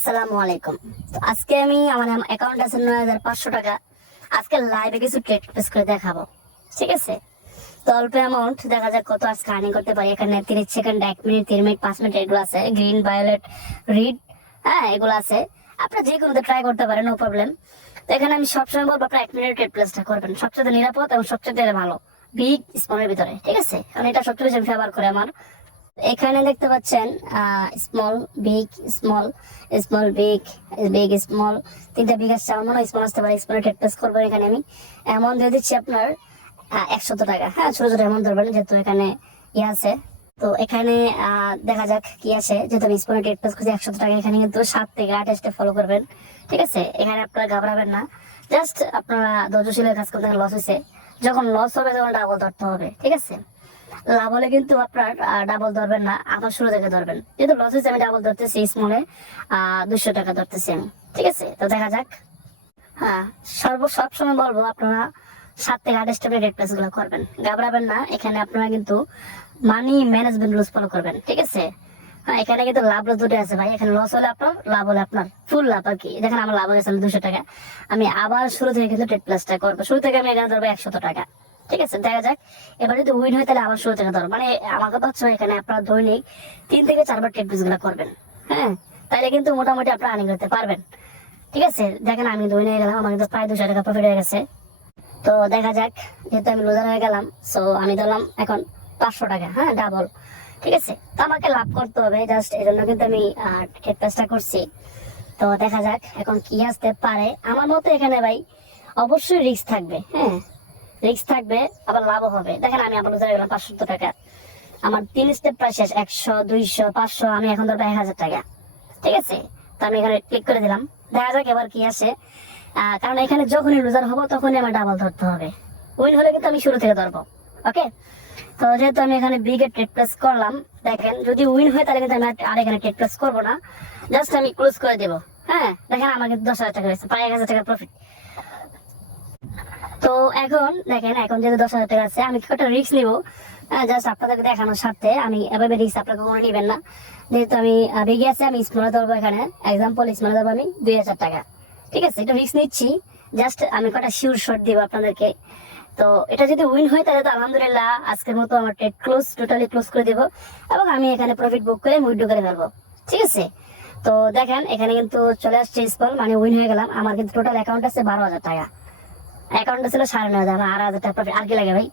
আসসালামু আলাইকুম। তো আজকে আমি আমার অ্যাকাউন্ট আছে 9500 টাকা। আজকে লাইভে কিছু ট্রেড প্লেস করে দেখাবো, ঠিক আছে? তো অল্প অ্যামাউন্ট দেখা যাক কত আজকে আর্নিং করতে পারি। এখানে 30 সেকেন্ড, 1 মিনিট, 3 মিনিট, 5 মিনিট এগুলো আছে, গ্রিন, ভায়োলেট, রিড, হ্যাঁ এগুলো আছে। আপনারা যে কোনোতে ট্রাই করতে পারেন, নো প্রবলেম। তো এখানে আমি সবসময় বলবো আপনারা 1 মিনিট ট্রেড প্লেসটা করবেন, সবচেয়ে নিরাপদ এবং সবচেয়ে ভালো বিগ স্মলের ভিতরে, ঠিক আছে? কারণ এটা সবচেয়ে বেশি ফেভার করে আমার। এখানে দেখতে পাচ্ছেন small, big, small, small, big, big, small, তিনটা বিগ আসছে। আমার মনে হয় স্মল আসতে পারে। স্মল ট্রেড প্লেস করবো। এখানে আমি অ্যামাউন্ট দিয়ে দিচ্ছি আপনার 100 টাকা। হ্যাঁ, ছোট ছোট অ্যামাউন্ট ধরবেন যেহেতু এখানে ইয়ে আছে। তো এখানে দেখা যাক কি আছে। যেহেতু আমি স্মল ট্রেড প্লেস করছি 100 টাকা, এখানে কিন্তু 7 থেকে 8 স্টেপ ফলো করবেন, ঠিক আছে? এখানে আপনারা ঘাবড়াবেন না, জাস্ট আপনারা ধৈর্যশীলের কাজ করতে। লস হয়েছে, যখন লস হবে তখন ডাবল ধরতে হবে, ঠিক আছে? লাভ হলে কিন্তু আপনার ডাবল ধরবেন না, আবার শুরু থেকে ধরবেন। যেহেতু লস হয়েছে আমি ডাবল ধরতেছি, স্মলে 200 টাকা ধরতেছি আমি, ঠিক আছে? তো দেখা যাক। হ্যাঁ, সবসময় বলবো আপনারা 7 থেকে 8 স্টেপের রেড প্লেস গুলো করবেন, ঘাবড়াবেন না। এখানে আপনারা কিন্তু মানি ম্যানেজমেন্ট রুলস ফলো করবেন, ঠিক আছে? হ্যাঁ, এখানে কিন্তু লাভ লস দুটো আছে ভাই। এখানে লস হলে আপনার, লাভ হলে আপনার, ফুল লাভ আর কি। দেখেন আমার লাভ হয়ে গেছে 200 টাকা। আমি আবার শুরু থেকে কিন্তু ট্রেড প্লেসটা করবো। শুরু থেকে আমি এখানে ধরবো 100 টাকা, ঠিক আছে? দেখা যাক। এবার যদি উইন হয় তাহলে আবার শুরু থেকে ধরো। মানে আমার কথা হচ্ছে এখানে আপনারা দৈনিক 3 থেকে 4 বার ট্রেড প্লেস গুলো করবেন, হ্যাঁ? তাহলে কিন্তু মোটামুটি আপনারা আর্নিং করতে পারবেন, ঠিক আছে? দেখেন আমি উইন হয়ে গেলাম, আমার কিন্তু প্রায় 200 টাকা প্রফিট হয়ে গেছে। তো দেখা যাক। যেহেতু আমি লুজার হয়ে গেলাম, সো আমি ধরলাম এখন 500 টাকা, হ্যাঁ, ডাবল, ঠিক আছে? তো আমাকে লাভ করতে হবে, জাস্ট এই জন্য কিন্তু আমি ট্রেড প্লেসটা করছি। তো দেখা যাক এখন কি আসতে পারে। আমার মতে এখানে ভাই অবশ্যই রিস্ক থাকবে, হ্যাঁ, রিস্ক থাকবে, আবার লাভও হবে। দেখেন আমি আবার লুজার গেলাম 500 টাকা। আমার 3 স্টেপ প্রায় শেষ, 100, 200, 500, আমি এখন ধরবো 1000 টাকা, ঠিক আছে? তো আমি এখানে ক্লিক করে দিলাম। দেখা যাক এবার কি আসে। কারণ এখানে যখনই লুজার হবো তখনই আমার ডাবল ধরতে হবে। উইন হলে কিন্তু আমি শুরু থেকে ধরবো, ওকে? তো যেহেতু আমি এখানে বিগে ট্রেড প্লেস করলাম, দেখেন যদি উইন হয় তাহলে কিন্তু আমি আর এখানে ট্রেড প্লেস করবো না, জাস্ট আমি ক্লোজ করে দেবো। হ্যাঁ, দেখেন আমার কিন্তু 10,000 টাকা হয়েছে, প্রায় 1000 টাকা প্রফিট। তো এখন দেখেন, এখন যেহেতু 10,000 টাকা আছে, আমি একটা রিস্ক নিবো, জাস্ট আপনাদেরকে দেখানোর স্বার্থে। আমি এভাবে রিস্ক আপনাকে কোনো নিবেন না। যেহেতু আমি বেগে আছে, আমি স্মলে ধরবো। এখানে এক্সাম্পল স্মলে ধরবো আমি 2,000 টাকা, ঠিক আছে? একটু রিস্ক নিচ্ছি, জাস্ট আমি কটা শিওর শট দিব আপনাদেরকে। তো এটা যদি উইন হয় তাহলে তো আলহামদুলিল্লাহ, আজকের মতো আমার ট্রেড ক্লোজ, টোটালি ক্লোজ করে দেবো এবং আমি এখানে প্রফিট বুক করে উইথড্র করে ফেলবো, ঠিক আছে? তো দেখেন এখানে কিন্তু চলে আসছে স্মল, মানে উইন হয়ে গেলাম। আমার কিন্তু টোটাল অ্যাকাউন্ট আছে 12,000 টাকা। অ্যাকাউন্টে ছিল 9,500, 8,000 টাকা প্রফিট। আর কি লাগে ভাই?